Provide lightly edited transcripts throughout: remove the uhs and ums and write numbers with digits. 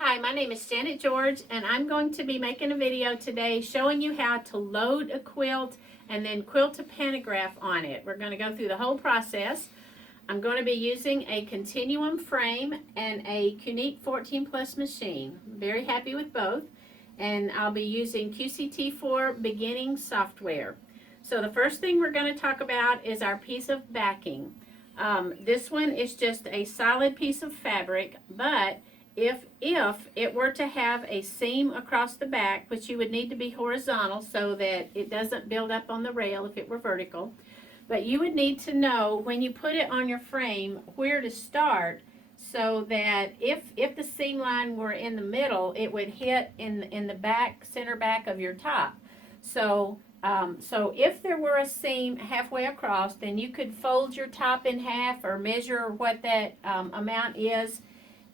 Hi, my name is Janet George, and I'm going to be making a video today showing you how to load a quilt and then quilt a pantograph on it. We're going to go through the whole process. I'm going to be using a continuum frame and a QCT 14 Plus machine. Very happy with both. And I'll be using QCT4 Beginnings software. So the first thing we're going to talk about is our piece of backing. This one is just a solid piece of fabric, but if it were to have a seam across the back, which you would need to be horizontal so that it doesn't build up on the rail if it were vertical, but you would need to know when you put it on your frame where to start so that if the seam line were in the middle, it would hit in the back, center back of your top. So if there were a seam halfway across, then you could fold your top in half or measure what that amount is,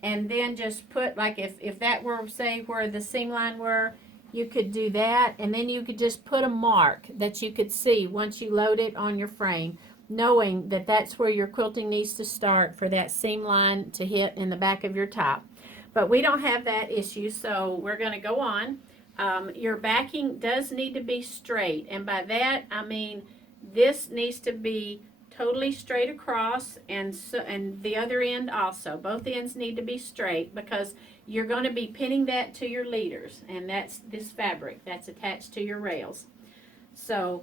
and then just put, like if that were, say, where the seam line were, you could do that, and then you could just put a mark that you could see once you load it on your frame, knowing that that's where your quilting needs to start for that seam line to hit in the back of your top. But we don't have that issue, so we're going to go on. Your backing does need to be straight, and by that I mean this needs to be totally straight across, and the other end also. Both ends need to be straight because you're going to be pinning that to your leaders, and that's this fabric that's attached to your rails. So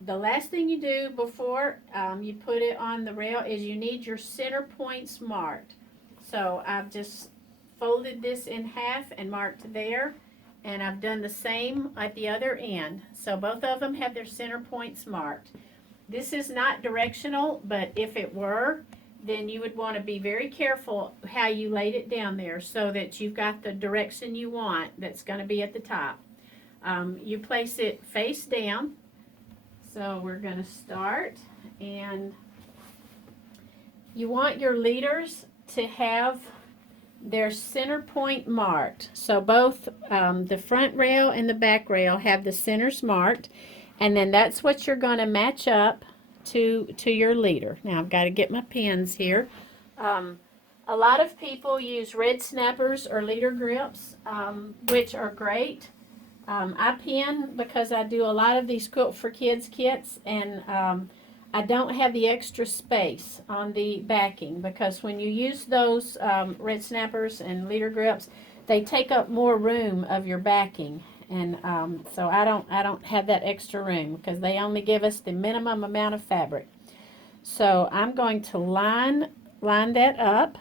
the last thing you do before you put it on the rail is you need your center points marked. So I've just folded this in half and marked there, and I've done the same at the other end. So both of them have their center points marked. This is not directional, but if it were, then you would want to be very careful how you laid it down there so that you've got the direction you want that's going to be at the top. You place it face down. So we're going to start, and you want your leaders to have their center point marked. So both the front rail and the back rail have the centers marked. And then that's what you're going to match up to your leader. Now I've got to get my pins here. A lot of people use red snappers or leader grips, which are great. I pin because I do a lot of these Quilt for Kids kits, and I don't have the extra space on the backing because when you use those red snappers and leader grips, they take up more room of your backing. And so I don't have that extra room because they only give us the minimum amount of fabric. So I'm going to line that up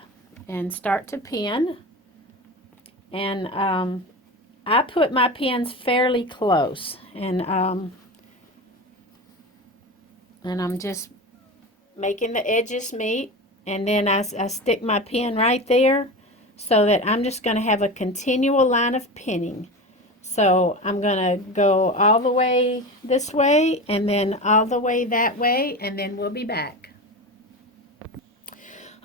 and start to pin. And I put my pins fairly close, and I'm just making the edges meet, and then I stick my pin right there so that I'm just going to have a continual line of pinning. So I'm going to go all the way this way and then all the way that way, and then we'll be back.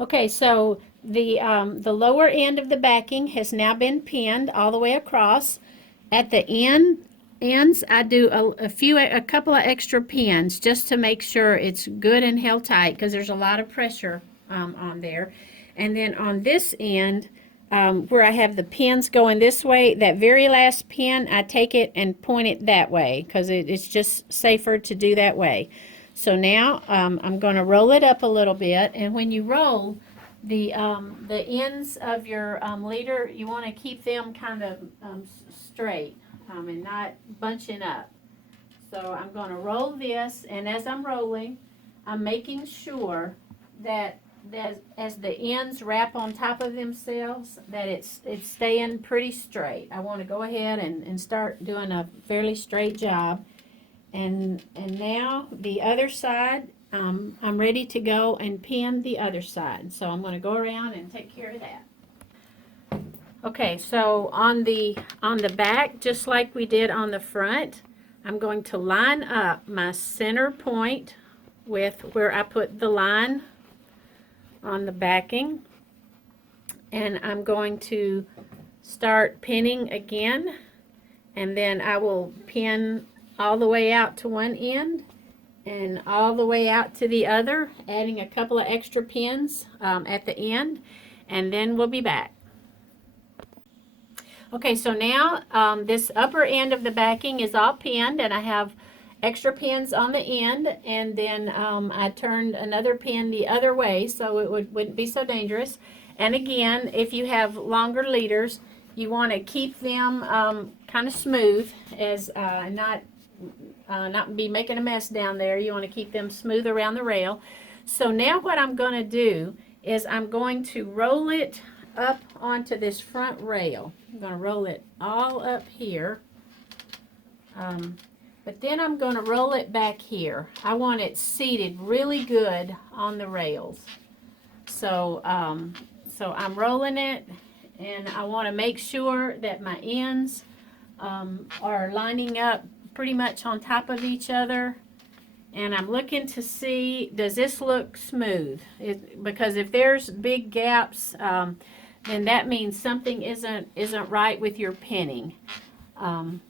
Okay, so the lower end of the backing has now been pinned all the way across. At the ends, I do a couple of extra pins just to make sure it's good and held tight because there's a lot of pressure on there. And then on this end, where I have the pins going this way, that very last pin, I take it and point it that way because it's just safer to do that way. So now I'm going to roll it up a little bit, and when you roll, the ends of your leader, you want to keep them kind of straight and not bunching up. So I'm going to roll this, and as I'm rolling, I'm making sure that as the ends wrap on top of themselves, that it's staying pretty straight. I want to go ahead and start doing a fairly straight job. And now the other side, I'm ready to go and pin the other side. So I'm going to go around and take care of that. Okay, so on the back, just like we did on the front, I'm going to line up my center point with where I put the line on the backing, and I'm going to start pinning again, and then I will pin all the way out to one end and all the way out to the other, adding a couple of extra pins at the end, and then we'll be back. Okay, so now this upper end of the backing is all pinned, and I have extra pins on the end, and then I turned another pin the other way so it wouldn't be so dangerous. And again, if you have longer leaders, you want to keep them kind of smooth, as not be making a mess down there. You want to keep them smooth around the rail. So now what I'm going to do is I'm going to roll it up onto this front rail. I'm going to roll it all up here. But then I'm going to roll it back here. I want it seated really good on the rails. So, so I'm rolling it, and I want to make sure that my ends are lining up pretty much on top of each other. And I'm looking to see, does this look smooth? Because if there's big gaps, then that means something isn't right with your pinning. And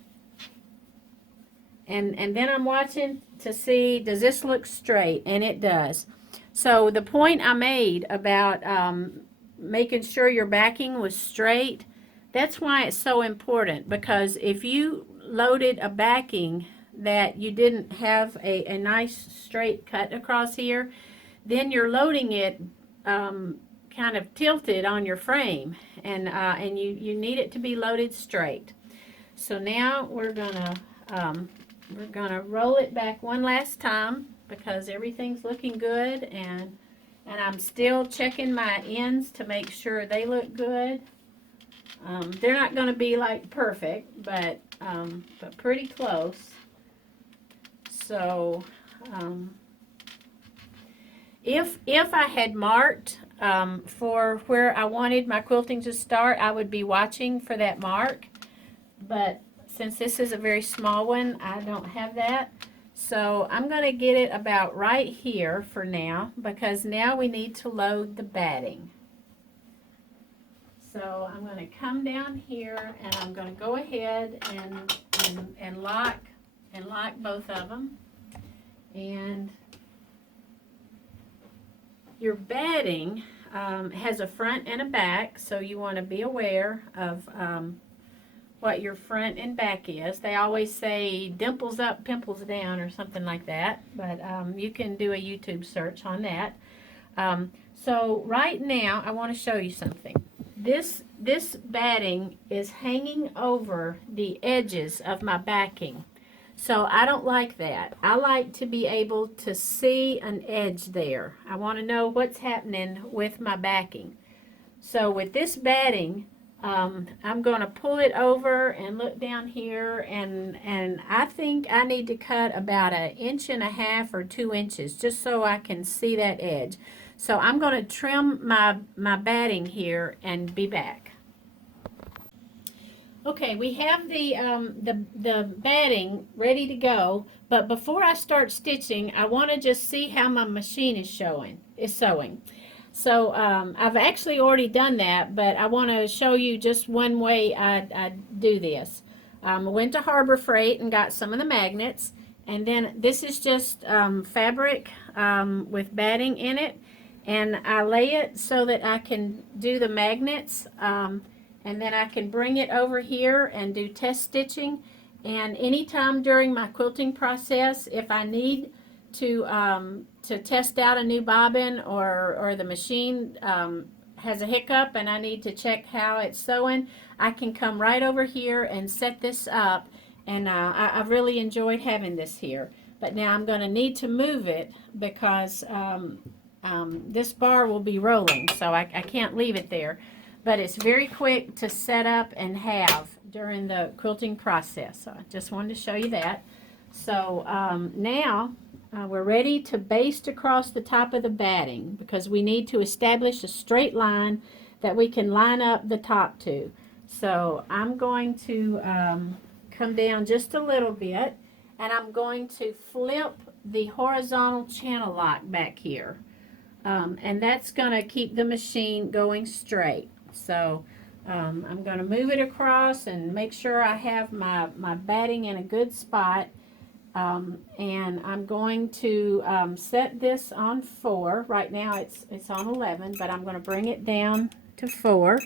then I'm watching to see, does this look straight? And it does. So the point I made about making sure your backing was straight, that's why it's so important, because if you loaded a backing that you didn't have a nice straight cut across here, then you're loading it kind of tilted on your frame, and you need it to be loaded straight. So now we're gonna roll it back one last time, because everything's looking good, and I'm still checking my ends to make sure they look good. They're not going to be like perfect, but pretty close. So if I had marked for where I wanted my quilting to start, I would be watching for that mark. But since this is a very small one, I don't have that. So I'm going to get it about right here for now, because now we need to load the batting. So I'm going to come down here, and I'm going to go ahead and lock both of them. And your batting has a front and a back, so you want to be aware of what your front and back is. They always say dimples up, pimples down, or something like that, but you can do a YouTube search on that. So right now I want to show you something. This batting is hanging over the edges of my backing, so I don't like that. I like to be able to see an edge there. I want to know what's happening with my backing. So with this batting, I'm going to pull it over and look down here, and I think I need to cut about 1.5 inches or 2 inches just so I can see that edge. So I'm going to trim my batting here and be back. Okay, we have the batting ready to go, but before I start stitching, I want to just see how my machine is sewing. So I've actually already done that, but I want to show you just one way I do this. I went to Harbor Freight and got some of the magnets, and then this is just fabric with batting in it, and I lay it so that I can do the magnets, and then I can bring it over here and do test stitching. And anytime during my quilting process, if I need to test out a new bobbin, or the machine has a hiccup and I need to check how it's sewing, I can come right over here and set this up, and I've really enjoyed having this here. But now I'm going to need to move it, because this bar will be rolling, so I can't leave it there. But it's very quick to set up and have during the quilting process. So I just wanted to show you that. So now we're ready to baste across the top of the batting, because we need to establish a straight line that we can line up the top to. So I'm going to come down just a little bit, and I'm going to flip the horizontal channel lock back here. And that's going to keep the machine going straight. So I'm going to move it across and make sure I have my batting in a good spot. And I'm going to set this on 4. Right now it's on 11, but I'm going to bring it down to 4.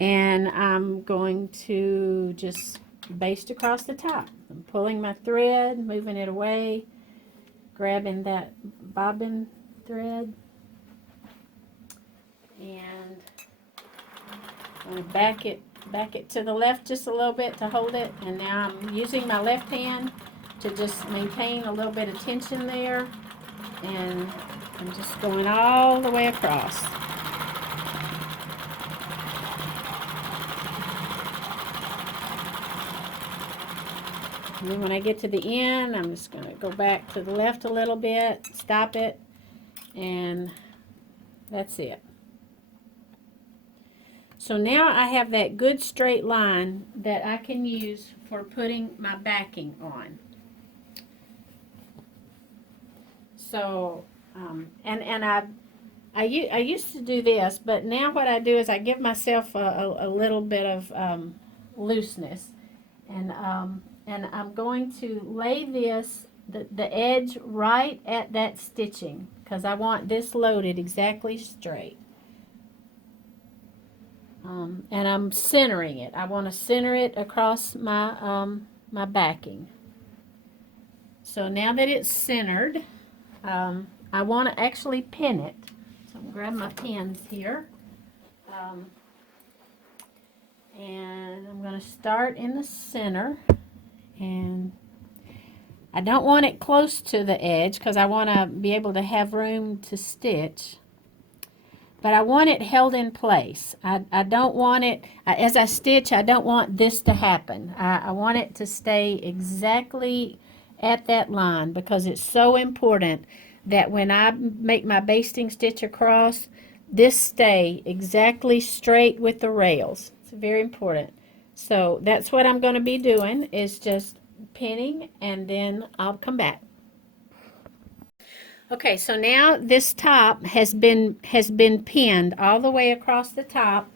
and I'm going to just baste across the top. I'm pulling my thread, moving it away, grabbing that bobbin thread, and I'm going to back it to the left just a little bit to hold it, and now I'm using my left hand to just maintain a little bit of tension there, and I'm just going all the way across. And then when I get to the end, I'm just going to go back to the left a little bit, stop it, and that's it. So now I have that good straight line that I can use for putting my backing on. So, I used to do this, but now what I do is I give myself a little bit of looseness, and I'm going to lay the edge right at that stitching, because I want this loaded exactly straight. And I'm centering it. I want to center it across my my backing. So now that it's centered, I want to actually pin it. So I'm going to grab my pins here. And I'm going to start in the center. And I don't want it close to the edge because I want to be able to have room to stitch. But I want it held in place. I don't want it, as I stitch, I don't want this to happen. I want it to stay exactly at that line, because it's so important that when I make my basting stitch across, this stay exactly straight with the rails. It's very important. So that's what I'm going to be doing, is just pinning, and then I'll come back. Okay, so now this top has been pinned all the way across the top,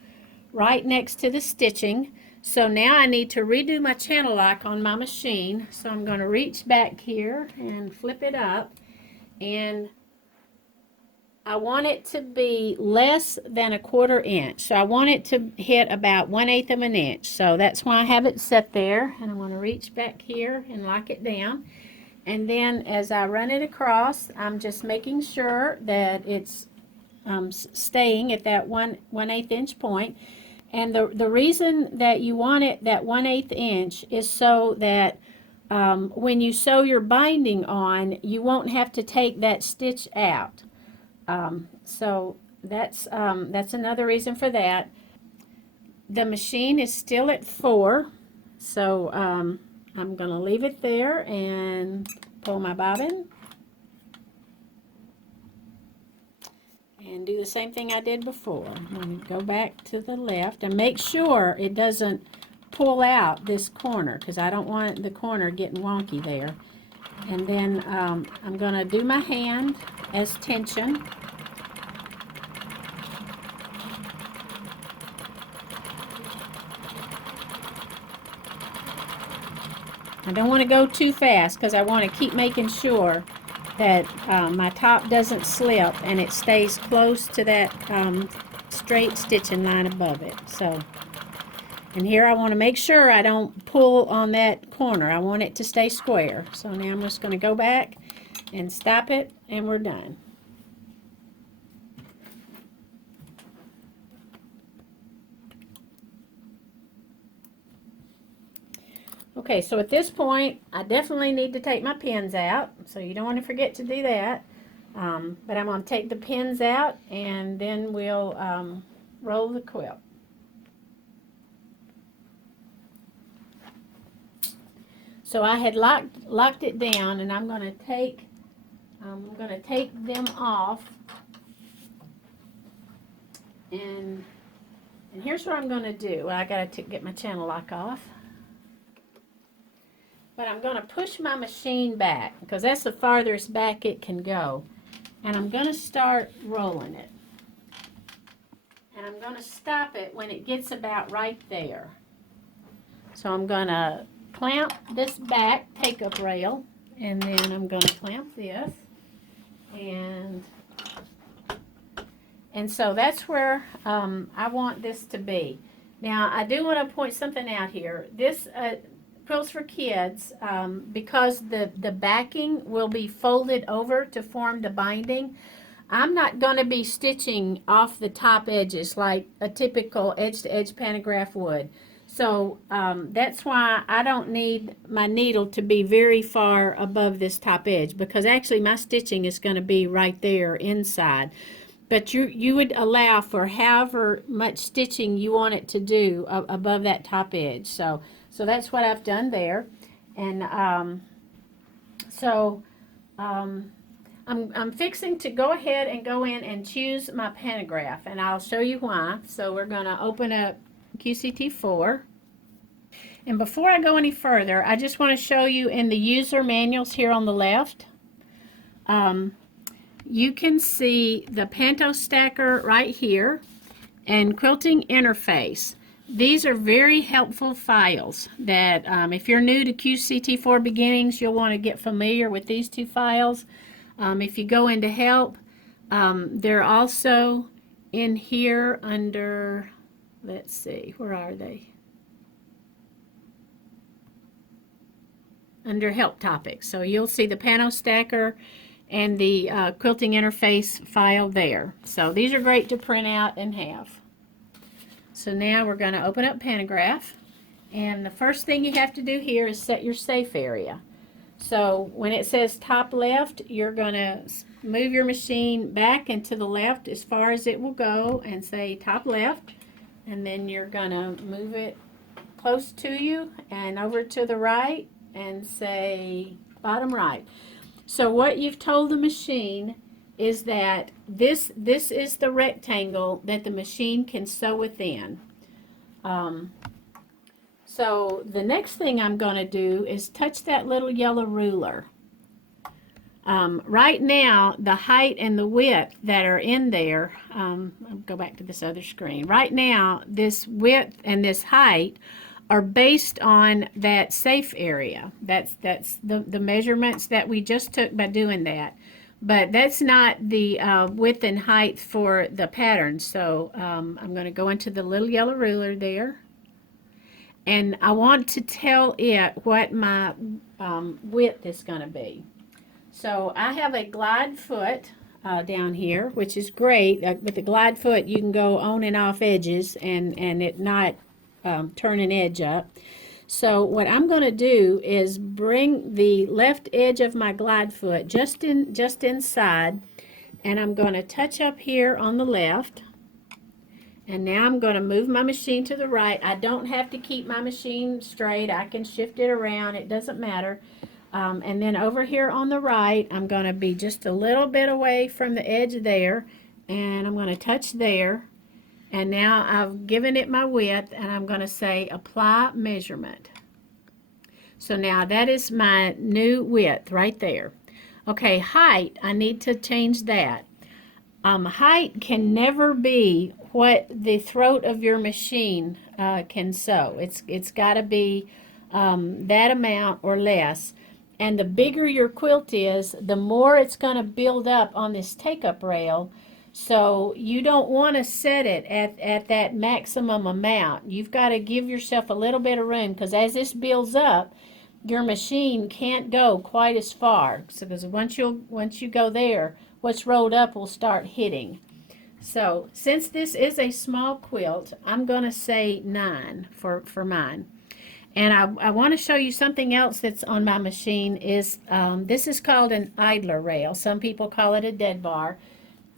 right next to the stitching. So now I need to redo my channel lock on my machine. So I'm going to reach back here and flip it up, and I want it to be less than 1/4 inch. So I want it to hit about 1/8 of an inch. So that's why I have it set there, and I'm going to reach back here and lock it down. And then as I run it across, I'm just making sure that it's staying at that 1/8 inch point. And the reason that you want it that 1/8 inch is so that when you sew your binding on, you won't have to take that stitch out. So that's another reason for that. The machine is still at 4, so I'm going to leave it there and pull my bobbin and do the same thing I did before. I'm going to go back to the left and make sure it doesn't pull out this corner, because I don't want the corner getting wonky there. And then I'm going to do my hand as tension. I don't want to go too fast, because I want to keep making sure that my top doesn't slip and it stays close to that straight stitching line above it. So, and here I want to make sure I don't pull on that corner. I want it to stay square. So now I'm just going to go back and stop it, and we're done. Okay, so at this point, I definitely need to take my pins out, so you don't want to forget to do that. But I'm going to take the pins out, and then we'll roll the quilt. So I had locked it down, and I'm going to take them off, and here's what I'm going to do. I got to get my channel lock off. But I'm going to push my machine back, because that's the farthest back it can go. And I'm going to start rolling it. And I'm going to stop it when it gets about right there. So I'm going to clamp this back take-up rail, and then I'm going to clamp this. And so that's where I want this to be. Now, I do want to point something out here. This Quilts for Kids, because the backing will be folded over to form the binding, I'm not going to be stitching off the top edges like a typical edge-to-edge pantograph would. So that's why I don't need my needle to be very far above this top edge, because actually my stitching is going to be right there inside. But you would allow for however much stitching you want it to do above that top edge. So that's what I've done there. And I'm fixing to go ahead and go in and choose my pantograph, and I'll show you why. So we're going to open up QCT4. And before I go any further, I just want to show you in the user manuals here on the left, you can see the panto stacker right here and quilting interface. These are very helpful files that if you're new to QCT4 Beginnings, you'll want to get familiar with these two files. If you go into Help, they're also in here under, let's see, where are they? Under Help Topics. So you'll see the panto stacker and the quilting interface file there. So these are great to print out and have. So now we're going to open up Pantograph, and the first thing you have to do here is set your safe area. So when it says top left, you're going to move your machine back and to the left as far as it will go and say top left, and then you're going to move it close to you and over to the right and say bottom right. So what you've told the machine is that this is the rectangle that the machine can sew within. So the next thing I'm going to do is touch that little yellow ruler. Right now, the height and the width that are in there, I'll go back to this other screen. Right now, this width and this height are based on that safe area. That's the measurements that we just took by doing that. But that's not the width and height for the pattern. So I'm going to go into the little yellow ruler there. And I want to tell it what my width is going to be. So I have a glide foot down here, which is great. With the glide foot, you can go on and off edges and it not turn an edge up. So what I'm going to do is bring the left edge of my glide foot just inside, and I'm going to touch up here on the left. And now I'm going to move my machine to the right. I don't have to keep my machine straight. I can shift it around. It doesn't matter. And then over here on the right, I'm going to be just a little bit away from the edge there, and I'm going to touch there. And now I've given it my width, and I'm going to say apply measurement. So now that is my new width right there. Okay, height, I need to change that. Height can never be what the throat of your machine can sew. It's got to be that amount or less. And the bigger your quilt is, the more it's going to build up on this take-up rail. So you don't want to set it at that maximum amount. You've got to give yourself a little bit of room, because as this builds up, your machine can't go quite as far. So because once you go there, what's rolled up will start hitting. So since this is a small quilt, I'm going to say 9 for mine. And I want to show you something else that's on my machine. Is this is called an idler rail. Some people call it a dead bar.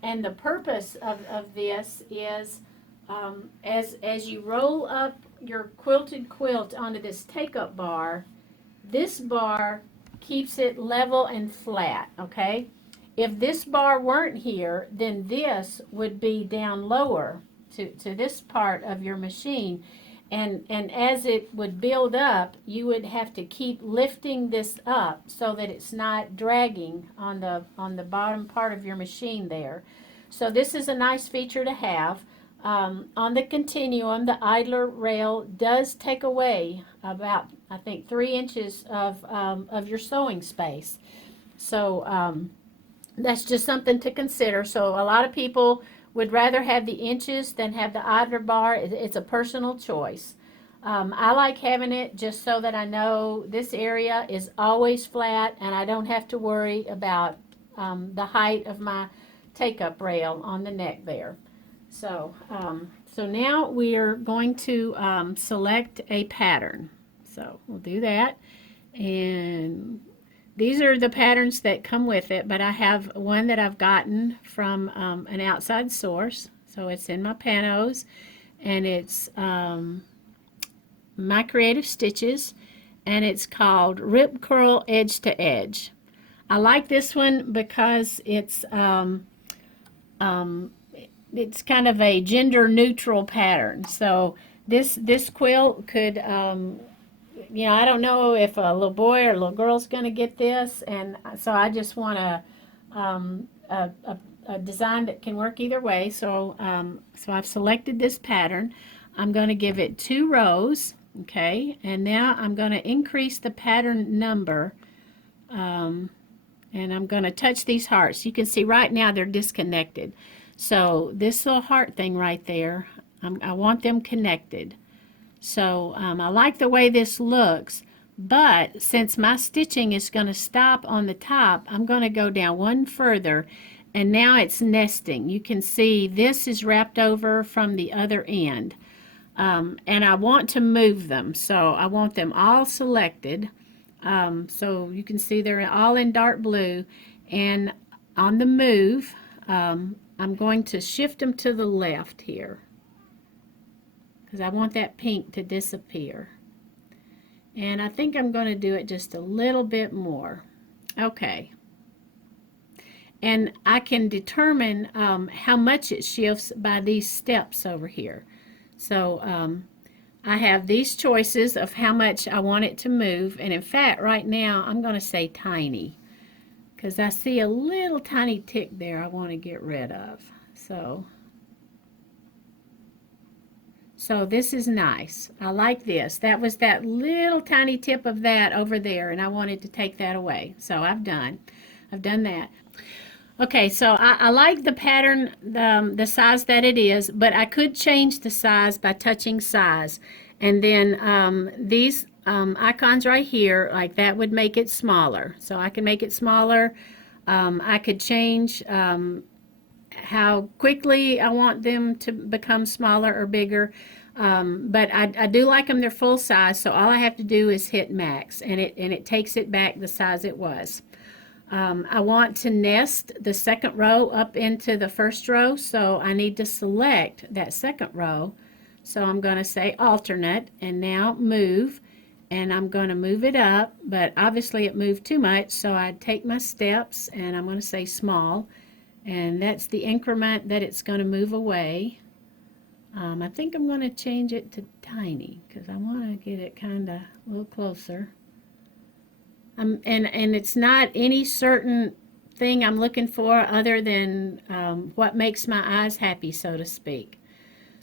And the purpose of this is as you roll up your quilted quilt onto this take-up bar, this bar keeps it level and flat, okay? If this bar weren't here, then this would be down lower to this part of your machine. And as it would build up, you would have to keep lifting this up so that it's not dragging on the bottom part of your machine there. So this is a nice feature to have. On the continuum, the idler rail does take away about, I think, 3 inches of your sewing space. So that's just something to consider. So a lot of people would rather have the inches than have the idler bar. It's a personal choice. I like having it just so that I know this area is always flat and I don't have to worry about the height of my take-up rail on the neck there. So, so now we are going to select a pattern. So we'll do that. And these are the patterns that come with it, but I have one that I've gotten from an outside source. So it's in my pantos, and it's My Creative Stitches, and it's called Rip Curl Edge to Edge. I like this one because it's kind of a gender neutral pattern. So this quilt could you know, I don't know if a little boy or a little girl's going to get this, and so I just want a design that can work either way. So so I've selected this pattern. I'm going to give it 2 rows, okay, and now I'm going to increase the pattern number, and I'm going to touch these hearts. You can see right now they're disconnected. So this little heart thing right there, I want them connected. So I like the way this looks, but since my stitching is going to stop on the top, I'm going to go down one further, and now it's nesting. You can see this is wrapped over from the other end, and I want to move them, so I want them all selected. So you can see they're all in dark blue, and on the move, I'm going to shift them to the left here, because I want that pink to disappear. And I think I'm going to do it just a little bit more. Okay. And I can determine how much it shifts by these steps over here. So I have these choices of how much I want it to move. And in fact, right now, I'm going to say tiny, because I see a little tiny tick there I want to get rid of. So this is nice. I like this. That was that little tiny tip of that over there, and I wanted to take that away. So I've done that. Okay, so I like the pattern, the size that it is, but I could change the size by touching size. And then these icons right here, like that would make it smaller. So I can make it smaller. I could change how quickly I want them to become smaller or bigger, but I do like them, they're full size, so all I have to do is hit max, and it takes it back the size it was. I want to nest the second row up into the first row, so I need to select that second row. So I'm going to say alternate, and now move, and I'm going to move it up, but obviously it moved too much, so I take my steps, and I'm going to say small. And that's the increment that it's going to move away. I think I'm going to change it to tiny, because I want to get it kind of a little closer. And it's not any certain thing I'm looking for other than what makes my eyes happy, so to speak.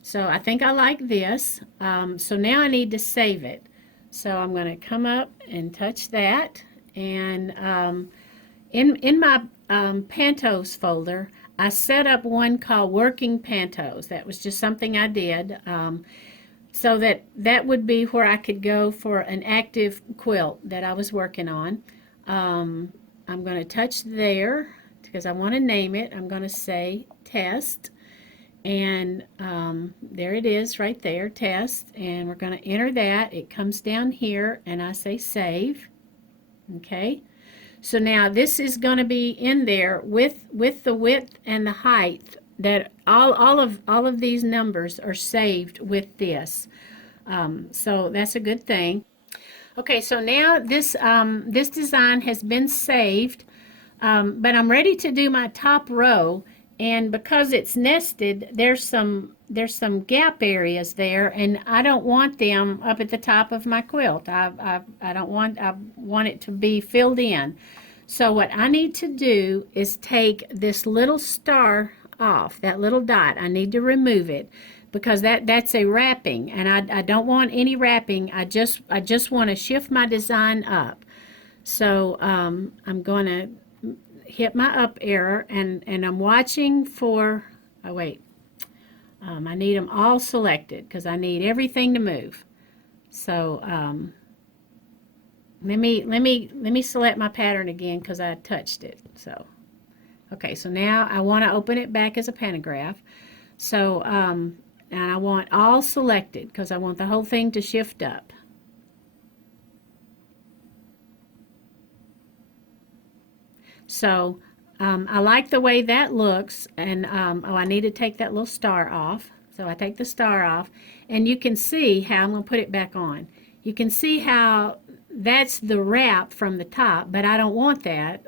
So I think I like this. So now I need to save it. So I'm going to come up and touch that. And in my pantos folder, I set up one called Working Pantos. That was just something I did, so that would be where I could go for an active quilt that I was working on. I'm going to touch there because I want to name it. I'm going to say test, and there it is right there, test, and we're going to enter that. It comes down here, and I say save. Okay. So now this is going to be in there with the width and the height, that all of these numbers are saved with this. So that's a good thing. Okay, so now this this design has been saved, but I'm ready to do my top row, and because it's nested, there's some gap areas there, and I don't want them up at the top of my quilt. I want it to be filled in. So what I need to do is take this little star off, that little dot. I need to remove it, because that's a wrapping, and I don't want any wrapping. I just want to shift my design up. So I'm going to hit my up arrow, and I'm watching for, oh wait, I need them all selected because I need everything to move. So let me select my pattern again because I touched it. So okay, so now I want to open it back as a pantograph. So and I want all selected because I want the whole thing to shift up. So I like the way that looks, and oh, I need to take that little star off. So I take the star off, and you can see how I'm going to put it back on. You can see how that's the wrap from the top, but I don't want that.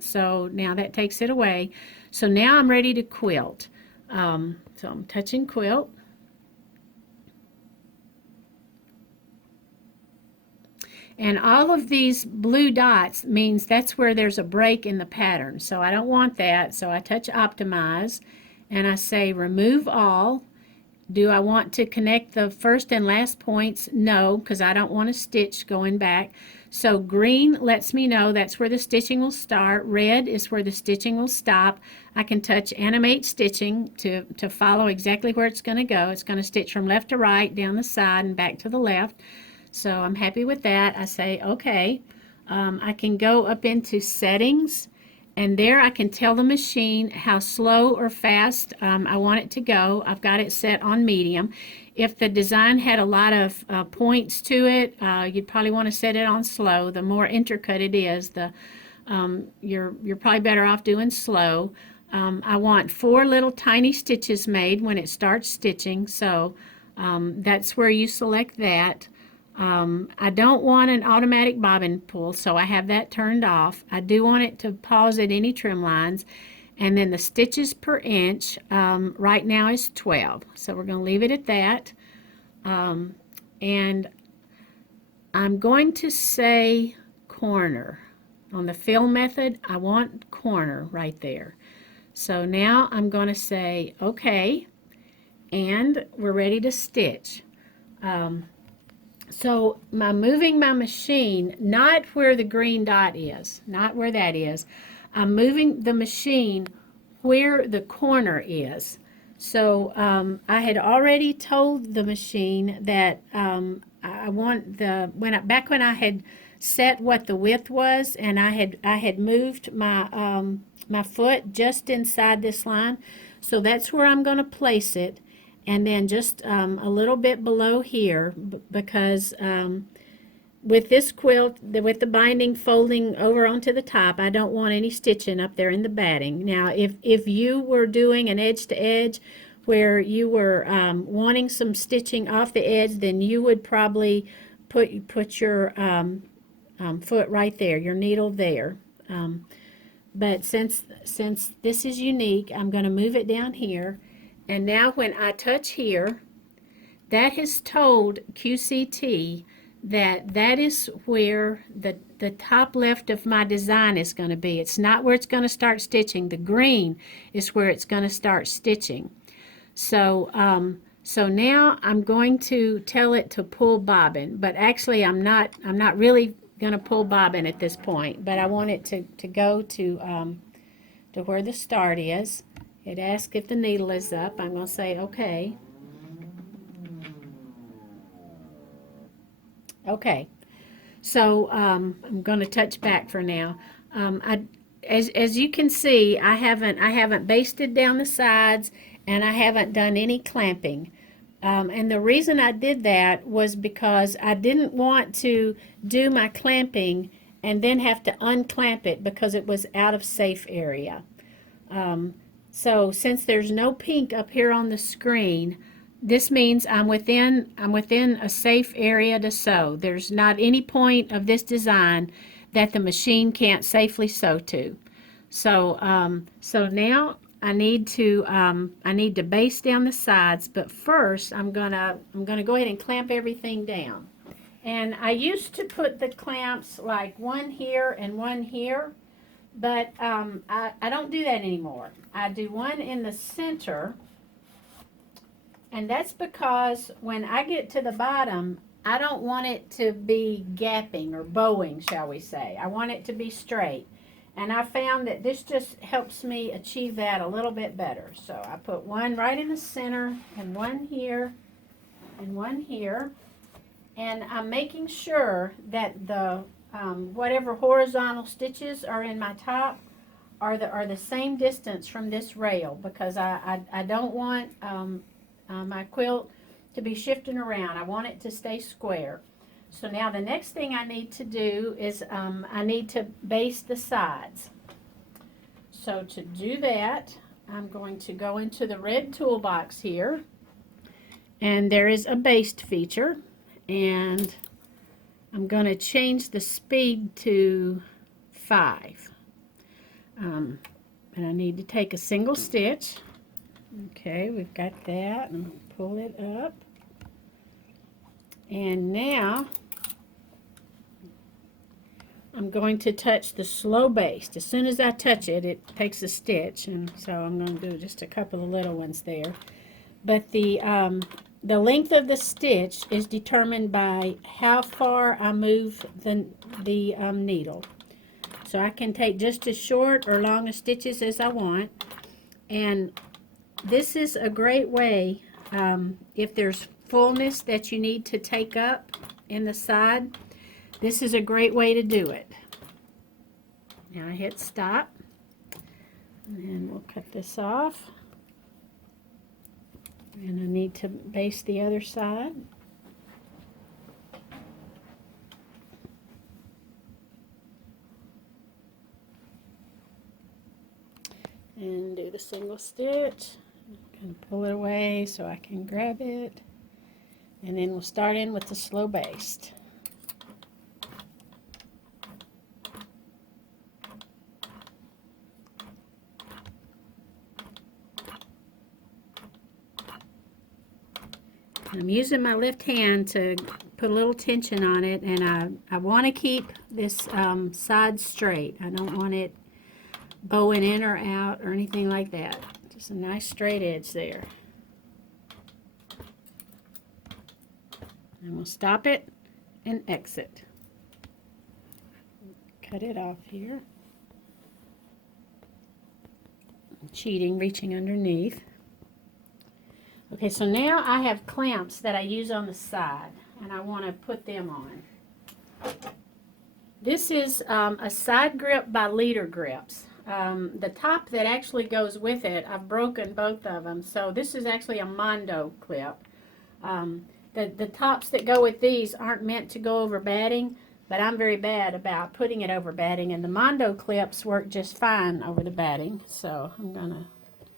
So now that takes it away. So now I'm ready to quilt. So I'm touching quilt. And all of these blue dots means that's where there's a break in the pattern. So I don't want that. So I touch optimize and I say remove all. Do I want to connect the first and last points? No, because I don't want to stitch going back. So green lets me know that's where the stitching will start. Red is where the stitching will stop. I can touch animate stitching to follow exactly where it's going to go. It's going to stitch from left to right, down the side, and back to the left. So I'm happy with that. I say okay. I can go up into settings, and there I can tell the machine how slow or fast I want it to go. I've got it set on medium. If the design had a lot of points to it, you'd probably want to set it on slow. The more intricate it is, the you're probably better off doing slow. I want 4 little tiny stitches made when it starts stitching, so that's where you select that. I don't want an automatic bobbin pull, so I have that turned off. I do want it to pause at any trim lines. And then the stitches per inch right now is 12. So we're going to leave it at that. And I'm going to say corner. On the fill method, I want corner right there. So now I'm going to say okay. And we're ready to stitch. So I'm moving my machine not where the green dot is, not where that is. I'm moving the machine where the corner is. So I had already told the machine that I want the back when I had set what the width was, and I had moved my my foot just inside this line. So that's where I'm going to place it. And then just a little bit below here, because with this quilt, with the binding folding over onto the top, I don't want any stitching up there in the batting. Now, if you were doing an edge to edge where you were wanting some stitching off the edge, then you would probably put your foot right there, your needle there. But since this is unique, I'm going to move it down here. And now when I touch here, that has told QCT that that is where the top left of my design is going to be. It's not where it's going to start stitching. The green is where it's going to start stitching. So so now I'm going to tell it to pull bobbin, but actually I'm not really going to pull bobbin at this point, but I want it to go to where the start is. It asks if the needle is up. I'm going to say okay. Okay. So I'm going to touch back for now. As you can see, I haven't basted down the sides, and I haven't done any clamping. And the reason I did that was because I didn't want to do my clamping and then have to unclamp it because it was out of safe area. So since there's no pink up here on the screen, this means I'm within a safe area to sew. There's not any point of this design that the machine can't safely sew to. So so now I need to baste down the sides, but first I'm gonna go ahead and clamp everything down. And I used to put the clamps like one here and one here. But I don't do that anymore. I do one in the center, and that's because when I get to the bottom, I don't want it to be gapping or bowing, shall we say. I want it to be straight. And I found that this just helps me achieve that a little bit better. So I put one right in the center and one here and one here. And I'm making sure that the whatever horizontal stitches are in my top are the same distance from this rail, because I don't want my quilt to be shifting around. I want it to stay square. So now the next thing I need to do is I need to baste the sides. So to do that, I'm going to go into the red toolbox here, and there is a baste feature, and I'm going to change the speed to 5. And I need to take a single stitch. Okay, we've got that, and pull it up. And now I'm going to touch the slow baste. As soon as I touch it, it takes a stitch, and so I'm going to do just a couple of little ones there. But the length of the stitch is determined by how far I move the needle. So I can take just as short or long as stitches as I want. And this is a great way, if there's fullness that you need to take up in the side, this is a great way to do it. Now I hit stop, and then we'll cut this off. And I need to baste the other side. And do the single stitch. I'm going to pull it away so I can grab it. And then we'll start in with the slow baste. I'm using my left hand to put a little tension on it, and I want to keep this side straight. I don't want it bowing in or out or anything like that. Just a nice straight edge there. And we'll stop it and exit. Cut it off here. I'm cheating, reaching underneath. Okay, so now I have clamps that I use on the side, and I want to put them on. This is a side grip by Leader Grips. The top that actually goes with it, I've broken both of them, so this is actually a Mondo clip. The tops that go with these aren't meant to go over batting, but I'm very bad about putting it over batting, and the Mondo clips work just fine over the batting. So I'm going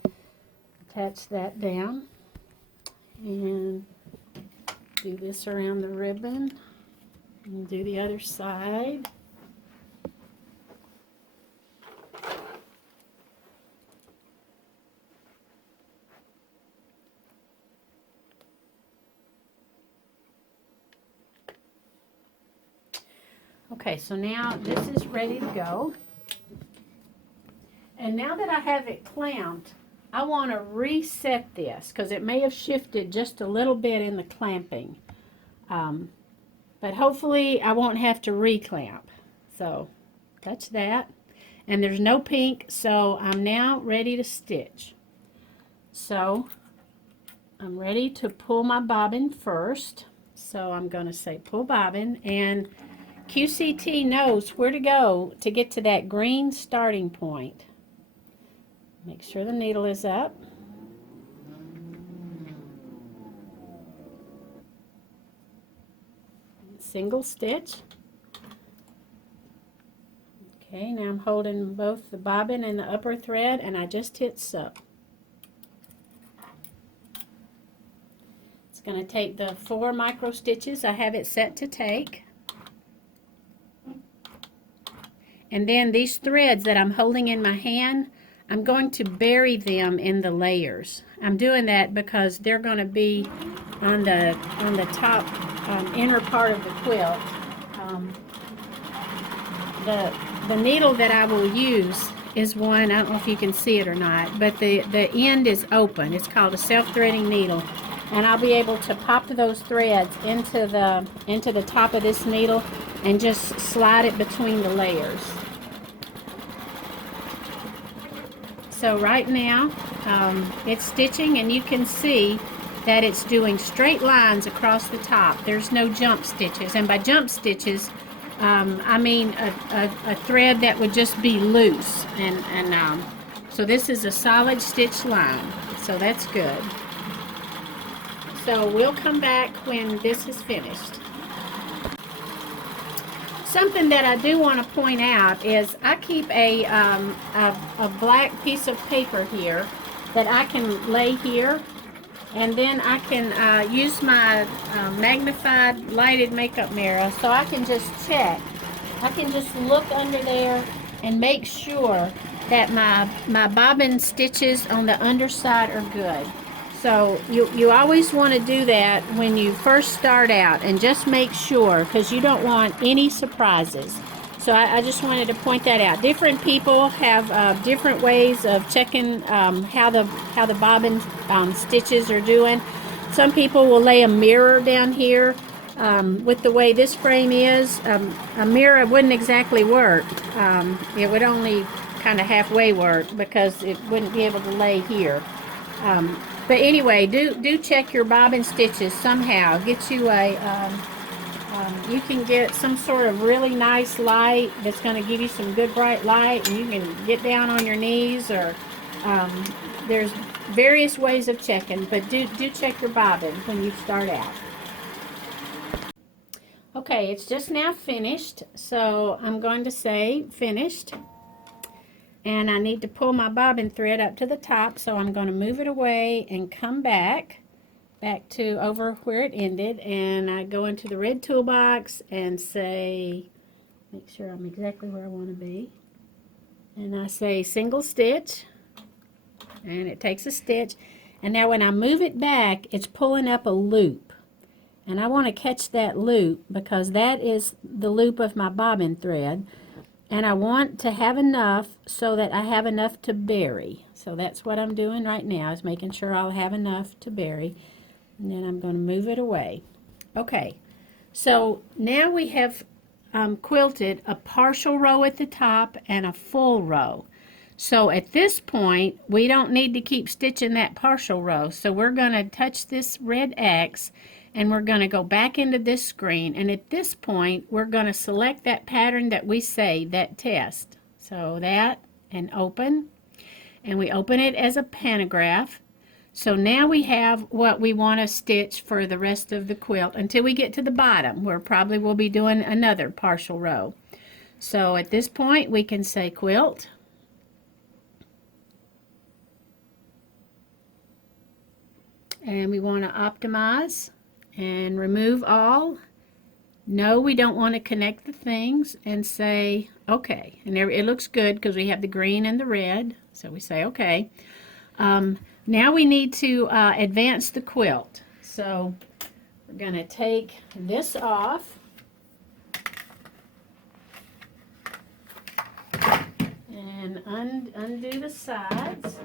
to attach that down and do this around the ribbon and do the other side. Okay, so now this is ready to go. And now that I have it clamped, I want to reset this because it may have shifted just a little bit in the clamping. But hopefully I won't have to re-clamp. So touch that. And there's no pink, so I'm now ready to stitch. So I'm ready to pull my bobbin first. So I'm going to say pull bobbin, and QCT knows where to go to get to that green starting point. Make sure the needle is up. Single stitch. Okay, now I'm holding both the bobbin and the upper thread, and I just hit sew. It's going to take the 4 micro stitches I have it set to take. And then these threads that I'm holding in my hand, I'm going to bury them in the layers. I'm doing that because they're going to be on the top inner part of the quilt. The needle that I will use is one, I don't know if you can see it or not, but the end is open. It's called a self-threading needle. And I'll be able to pop those threads into the top of this needle and just slide it between the layers. So right now it's stitching, and you can see that it's doing straight lines across the top. There's no jump stitches, and by jump stitches I mean a thread that would just be loose, and so this is a solid stitch line, so that's good. So we'll come back when this is finished. Something that I do want to point out is I keep a black piece of paper here that I can lay here, and then I can use my magnified lighted makeup mirror, so I can just check. I can just look under there and make sure that my bobbin stitches on the underside are good. So you always want to do that when you first start out, and just make sure, because you don't want any surprises. So I just wanted to point that out. Different people have different ways of checking how the bobbin stitches are doing. Some people will lay a mirror down here. With the way this frame is, a mirror wouldn't exactly work. It would only kind of halfway work, because it wouldn't be able to lay here. But anyway, do check your bobbin stitches somehow. Get you you can get some sort of really nice light that's going to give you some good bright light, and you can get down on your knees, or there's various ways of checking, but do check your bobbin when you start out. Okay, it's just now finished, so I'm going to say finished. And I need to pull my bobbin thread up to the top, so I'm going to move it away and come back to over where it ended, and I go into the red toolbox and say, make sure I'm exactly where I want to be, and I say single stitch, and it takes a stitch, and now when I move it back, it's pulling up a loop, and I want to catch that loop, because that is the loop of my bobbin thread. And I want to have enough so that I have enough to bury. So that's what I'm doing right now, is making sure I'll have enough to bury. And then I'm going to move it away. Okay, so now we have quilted a partial row at the top and a full row. So at this point, we don't need to keep stitching that partial row. So we're going to touch this red X, and we're going to go back into this screen, and at this point we're going to select that pattern that we say, that test. So that, and open, and we open it as a pantograph. So now we have what we want to stitch for the rest of the quilt until we get to the bottom, where probably we'll be doing another partial row. So at this point we can say quilt, and we want to optimize and remove all. No, we don't want to connect the things, and say okay. And there, it looks good because we have the green and the red, so we say okay. Now we need to advance the quilt. So we're going to take this off, and undo the sides.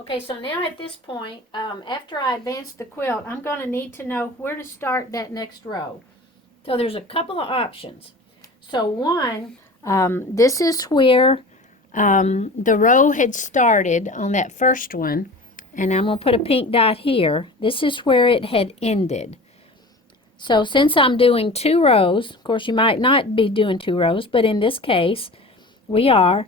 Okay, so now at this point, after I advance the quilt, I'm going to need to know where to start that next row. So there's a couple of options. So one, this is where the row had started on that first one, and I'm going to put a pink dot here. This is where it had ended. So since I'm doing 2 rows, of course you might not be doing 2 rows, but in this case we are.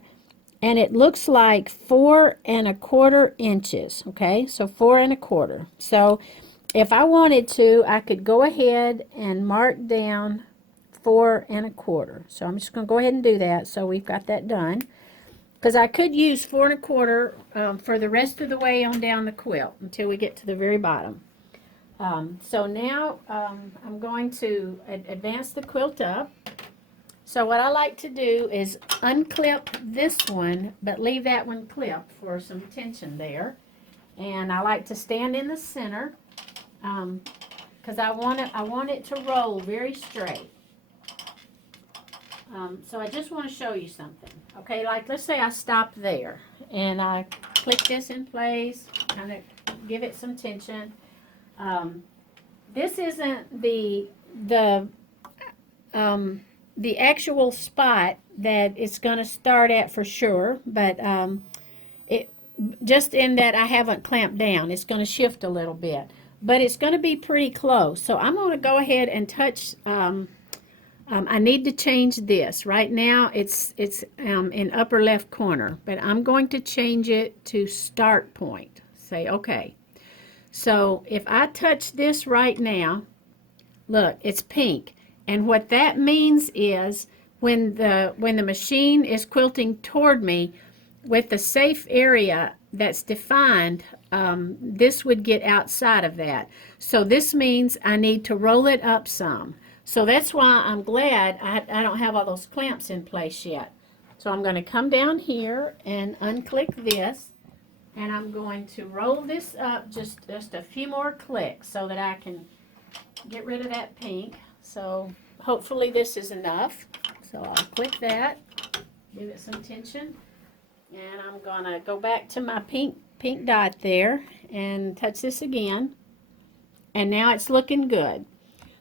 And it looks like 4 1/4 inches. Okay, so 4 1/4. So if I wanted to, I could go ahead and mark down 4 1/4. So I'm just going to go ahead and do that. So we've got that done, because I could use 4 1/4 for the rest of the way on down the quilt until we get to the very bottom. So now I'm going to advance the quilt up. So what I like to do is unclip this one, but leave that one clipped for some tension there. And I like to stand in the center, because I want it to roll very straight. So I just want to show you something. Okay, like let's say I stop there, and I click this in place, kind of give it some tension. This isn't the the the actual spot that it's going to start at for sure, but it just in that I haven't clamped down, it's going to shift a little bit, but it's going to be pretty close. So I'm going to go ahead and touch. I need to change this. Right now it's in upper left corner, but I'm going to change it to start point. Say okay. So if I touch this right now, look, it's pink. And what that means is when the machine is quilting toward me with the safe area that's defined, this would get outside of that. So this means I need to roll it up some. So that's why I'm glad I don't have all those clamps in place yet. So I'm going to come down here and unclick this, and I'm going to roll this up just a few more clicks so that I can get rid of that pink. So hopefully this is enough. So I'll click that, give it some tension, and I'm gonna go back to my pink dot there and touch this again, and now it's looking good.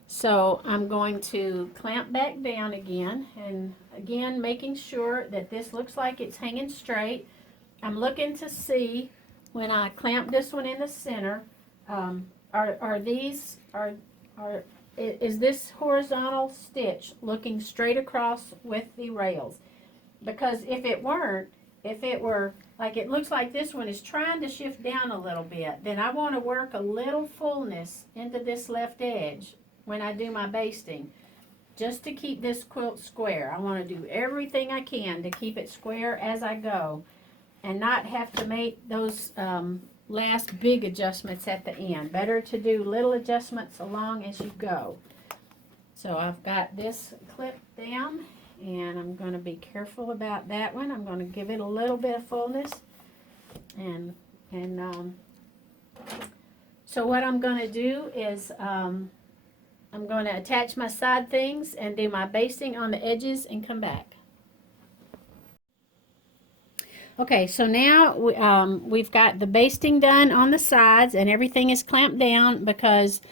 So I'm going to clamp back down again, and again making sure that this looks like it's hanging straight. I'm looking to see when I clamp this one in the center, is this horizontal stitch looking straight across with the rails? Because if it were like it looks like this one is trying to shift down a little bit, then I want to work a little fullness into this left edge when I do my basting, just to keep this quilt square. I want to do everything I can to keep it square as I go and not have to make those last big adjustments at the end. Better to do little adjustments along as you go. So I've got this clipped down, and I'm going to be careful about that one. I'm going to give it a little bit of fullness, and so what I'm going to do is I'm going to attach my side things and do my basting on the edges and come back. Okay, so now we've got the basting done on the sides, and everything is clamped down because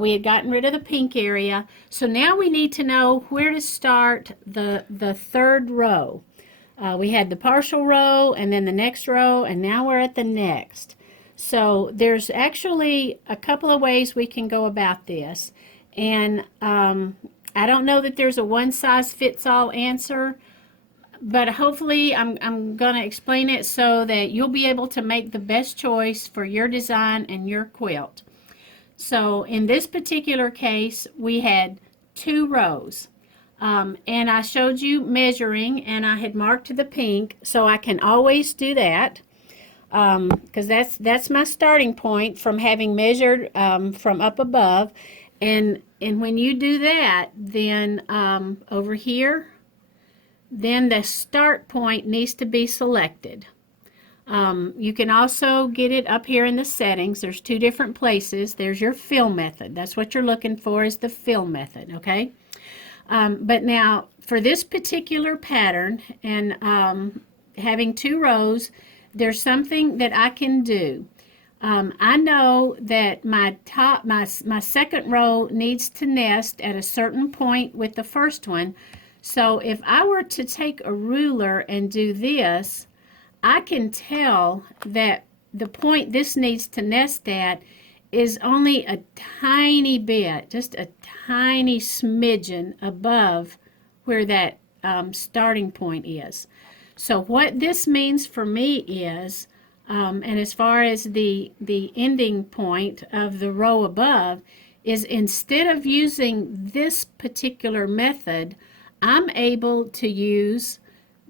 we had gotten rid of the pink area. So now we need to know where to start the third row. We had the partial row and then the next row, and now we're at the next. So there's actually a couple of ways we can go about this. And I don't know that there's a one-size-fits-all answer, but hopefully I'm going to explain it so that you'll be able to make the best choice for your design and your quilt. So in this particular case, we had 2 rows. And I showed you measuring, and I had marked the pink, so I can always do that. Because that's my starting point from having measured from up above. And when you do that, then over here, then the start point needs to be selected. You can also get it up here in the settings. There's 2 different places. There's your fill method. That's what you're looking for, is the fill method, okay? But now for this particular pattern and having 2 rows, there's something that I can do. I know that my second row needs to nest at a certain point with the first one. So if I were to take a ruler and do this, I can tell that the point this needs to nest at is only a tiny bit, just a tiny smidgen above where that starting point is. So what this means for me is, and as far as the ending point of the row above, is instead of using this particular method, I'm able to use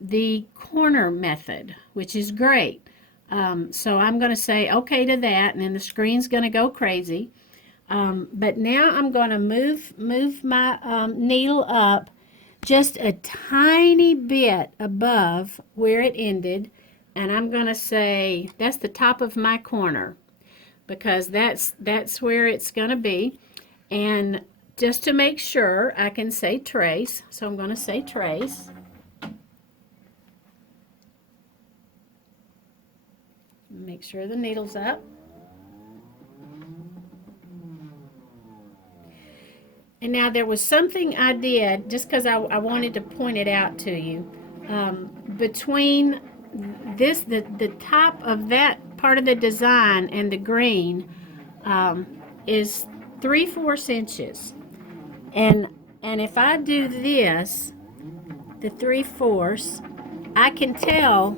the corner method, which is great. So I'm going to say okay to that, and then the screen's going to go crazy. But now I'm going to move my needle up just a tiny bit above where it ended, and I'm going to say that's the top of my corner, because that's where it's going to be. And just to make sure, I can say trace, so I'm going to say trace. Make sure the needle's up. And now there was something I did, just because I wanted to point it out to you. Between the top of that part of the design and the green is 3/4 inches. And if I do this, the 3/4, I can tell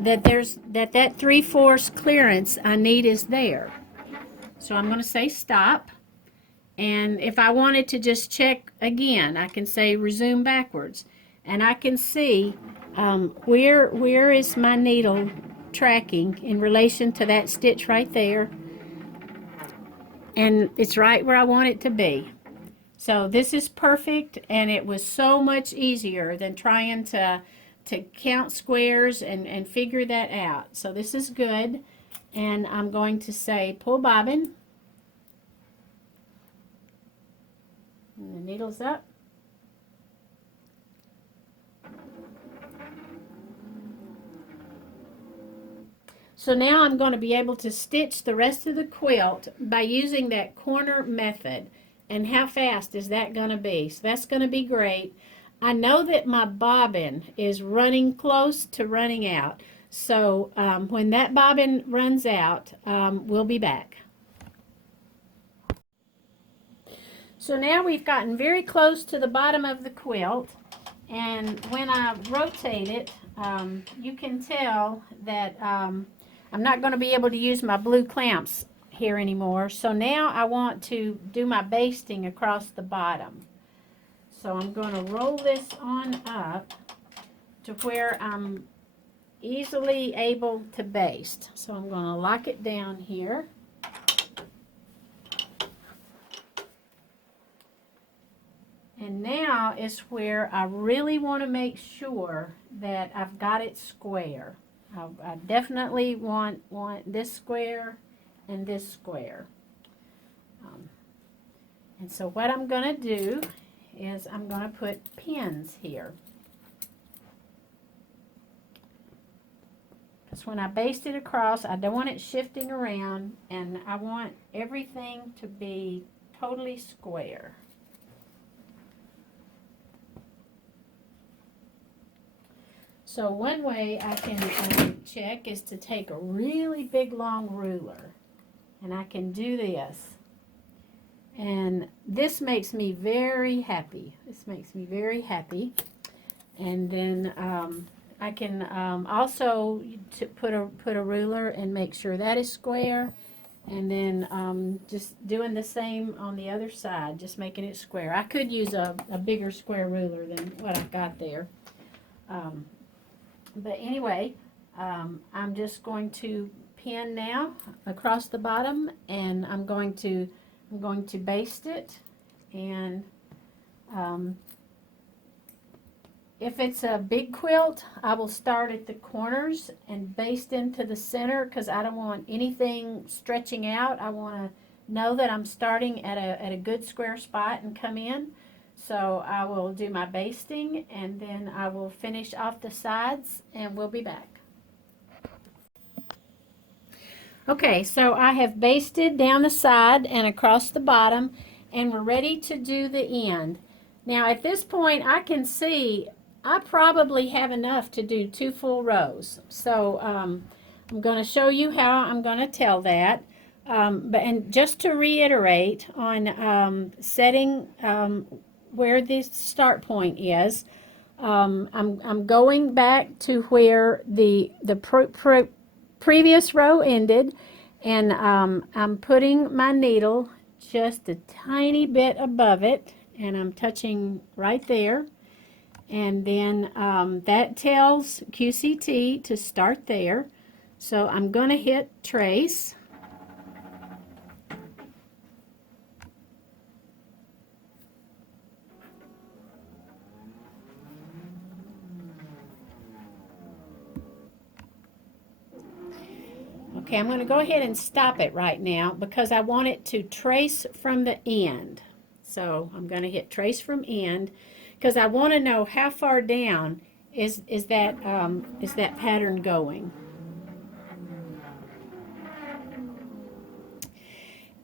that that 3/4 clearance I need is there. So I'm going to say stop. And if I wanted to just check again, I can say resume backwards. And I can see where is my needle tracking in relation to that stitch right there. And it's right where I want it to be. So this is perfect, and it was so much easier than trying to count squares and figure that out. So this is good. And I'm going to say pull bobbin. And the needle's up. So now I'm going to be able to stitch the rest of the quilt by using that corner method. And how fast is that going to be? So that's going to be great. I know that my bobbin is running close to running out. So when that bobbin runs out, we'll be back. So now we've gotten very close to the bottom of the quilt, and when I rotate it, you can tell that I'm not going to be able to use my blue clamps here anymore. So now I want to do my basting across the bottom. So I'm going to roll this on up to where I'm easily able to baste. So I'm going to lock it down here. And now is where I really want to make sure that I've got it square. I definitely want this square and this square. And so what I'm going to do is I'm going to put pins here. Because when I baste it across, I don't want it shifting around, and I want everything to be totally square. So one way I can check is to take a really big long ruler, and I can do this. And this makes me very happy. This makes me very happy. And then I can also put a ruler and make sure that is square. And then just doing the same on the other side, just making it square. I could use a bigger square ruler than what I've got there. But anyway, I'm just going to pin now across the bottom, and I'm going to baste it. And if it's a big quilt, I will start at the corners and baste into the center, because I don't want anything stretching out. I want to know that I'm starting at a good square spot and come in. So I will do my basting, and then I will finish off the sides, and we'll be back. Okay, so I have basted down the side and across the bottom, and we're ready to do the end. Now at this point I can see I probably have enough to do 2 full rows. So I'm going to show you how I'm going to tell that. And just to reiterate on setting where this start point is, I'm going back to where the previous row ended, and I'm putting my needle just a tiny bit above it, and I'm touching right there. And then that tells QCT to start there. So I'm going to hit trace. Okay, I'm going to go ahead and stop it right now because I want it to trace from the end. So I'm going to hit trace from end because I want to know how far down is that pattern going.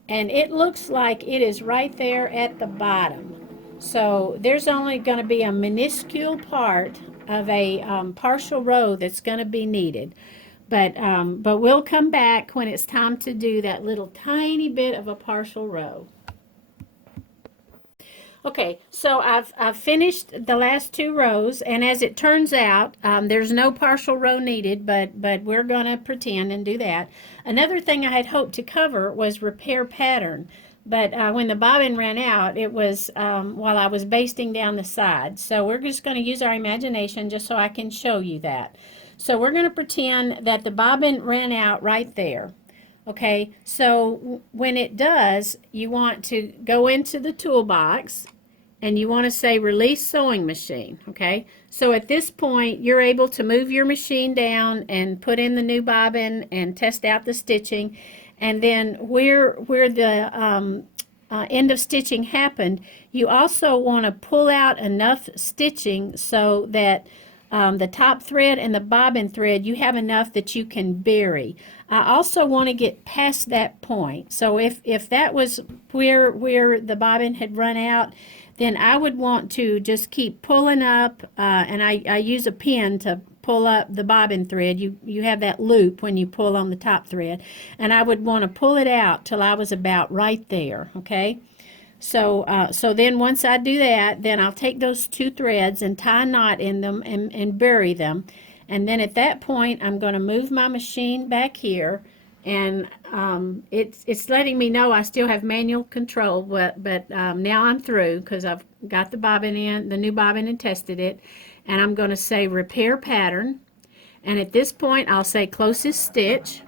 And it looks like it is right there at the bottom. So there's only going to be a minuscule part of a partial row that's going to be needed. But we'll come back when it's time to do that little tiny bit of a partial row. Okay, so I've finished the last 2 rows, and as it turns out, there's no partial row needed, but we're going to pretend and do that. Another thing I had hoped to cover was repair pattern, but when the bobbin ran out, it was while I was basting down the side. So we're just going to use our imagination just so I can show you that. So we're going to pretend that the bobbin ran out right there. Okay, so when it does, you want to go into the toolbox and you want to say release sewing machine. Okay, so at this point you're able to move your machine down and put in the new bobbin and test out the stitching, and then where the end of stitching happened, you also want to pull out enough stitching so that the top thread and the bobbin thread, you have enough that you can bury. I also want to get past that point. So if that was where the bobbin had run out, then I would want to just keep pulling up, and I use a pin to pull up the bobbin thread. You have that loop when you pull on the top thread, and I would want to pull it out till I was about right there. Okay. So then once I do that, then I'll take those 2 threads and tie a knot in them and bury them. And then at that point, I'm going to move my machine back here, and it's letting me know I still have manual control, but now I'm through because I've got the bobbin in, the new bobbin, and tested it. And I'm going to say repair pattern. And at this point, I'll say closest stitch.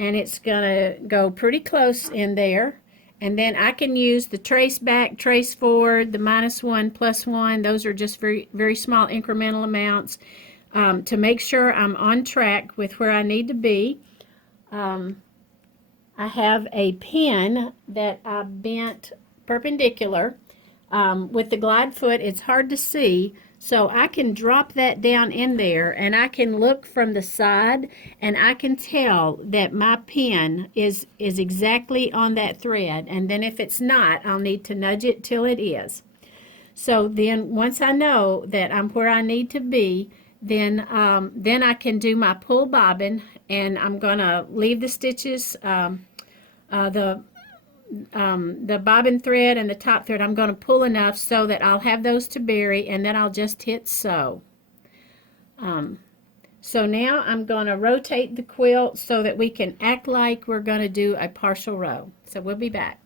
And it's going to go pretty close in there. And then I can use the trace back, trace forward, the -1, +1. Those are just very, very small incremental amounts to make sure I'm on track with where I need to be. I have a pin that I bent perpendicular. With the glide foot, it's hard to see, so I can drop that down in there, and I can look from the side, and I can tell that my pin is exactly on that thread. And then if it's not, I'll need to nudge it till it is. So then once I know that I'm where I need to be, then I can do my pull bobbin, and I'm gonna leave the stitches, the bobbin thread and the top thread. I'm going to pull enough so that I'll have those to bury, and then I'll just hit sew. So now I'm going to rotate the quilt so that we can act like we're going to do a partial row. So we'll be back.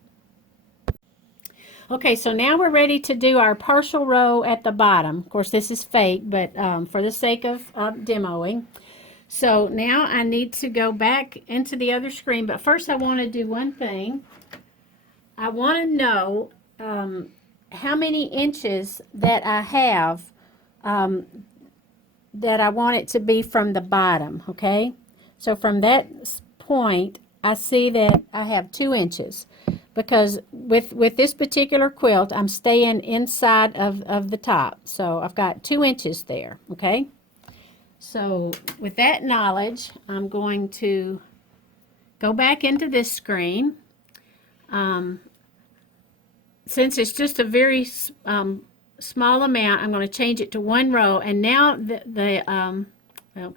Okay, so now we're ready to do our partial row at the bottom. Of course, this is fake, but for the sake of demoing. So now I need to go back into the other screen, but first I want to do one thing. I want to know how many inches that I have that I want it to be from the bottom, okay? So from that point, I see that I have 2 inches because with this particular quilt, I'm staying inside of the top. So I've got 2 inches there, okay? So with that knowledge, I'm going to go back into this screen. Since it's just a very small amount, I'm going to change it to 1 row. And now well,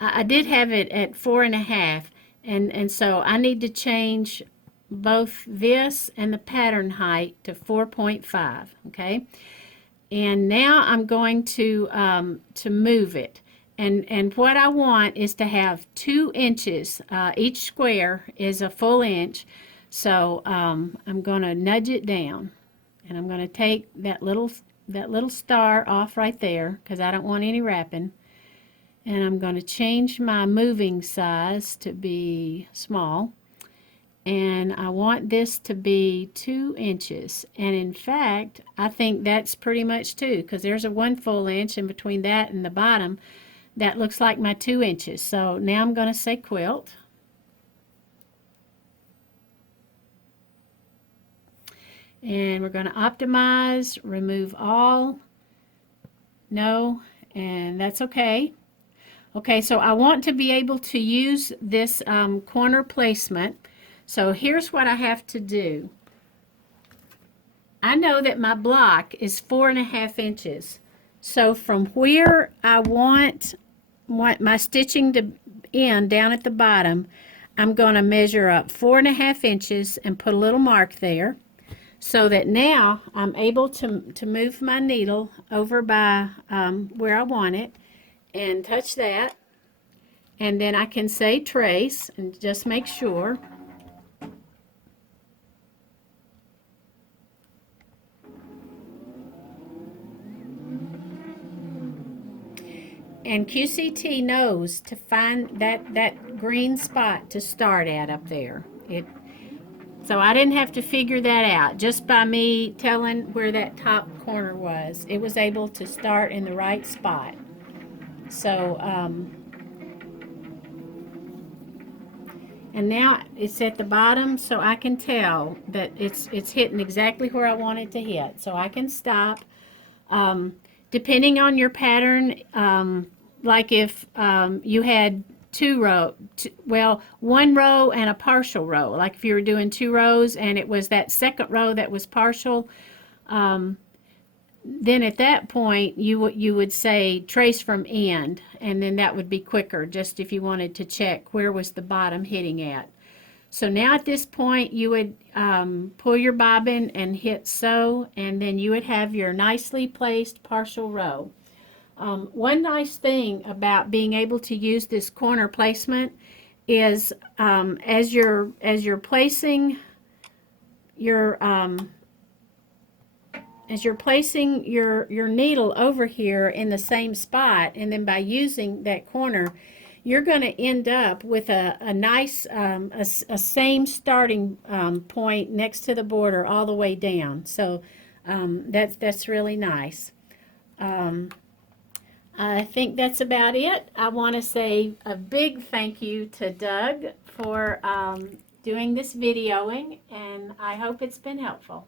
I did have it at 4.5, and so I need to change both this and the pattern height to 4.5. Okay, and now I'm going to move it. And what I want is to have 2 inches. Each square is a full inch. So I'm going to nudge it down, and I'm going to take that little star off right there because I don't want any wrapping. And I'm going to change my moving size to be small, and I want this to be 2 inches. And in fact, I think that's pretty much 2 because there's a 1 full inch in between that and the bottom. That looks like my 2 inches. So now I'm going to say quilt. And we're going to optimize, remove all, no, and that's okay. Okay, so I want to be able to use this corner placement. So here's what I have to do. I know that my block is 4.5 inches. So from where I want my stitching to end down at the bottom, I'm going to measure up 4.5 inches and put a little mark there, so that now I'm able to move my needle over by where I want it and touch that, and then I can say trace and just make sure. And QCT knows to find that green spot to start at up there. So I didn't have to figure that out. Just by me telling where that top corner was, it was able to start in the right spot. So, and now it's at the bottom, so I can tell that it's hitting exactly where I want it to hit. So I can stop. Depending on your pattern, like if you had one row and a partial row, like if you were doing 2 rows and it was that second row that was partial, then at that point you would say trace from end, and then that would be quicker, just if you wanted to check where was the bottom hitting at. So now at this point you would pull your bobbin and hit sew, and then you would have your nicely placed partial row. One nice thing about being able to use this corner placement is as you're placing your your needle over here in the same spot, and then by using that corner, you're going to end up with a nice a same starting point next to the border all the way down. So that's really nice. I think that's about it. I want to say a big thank you to Doug for doing this videoing, and I hope it's been helpful.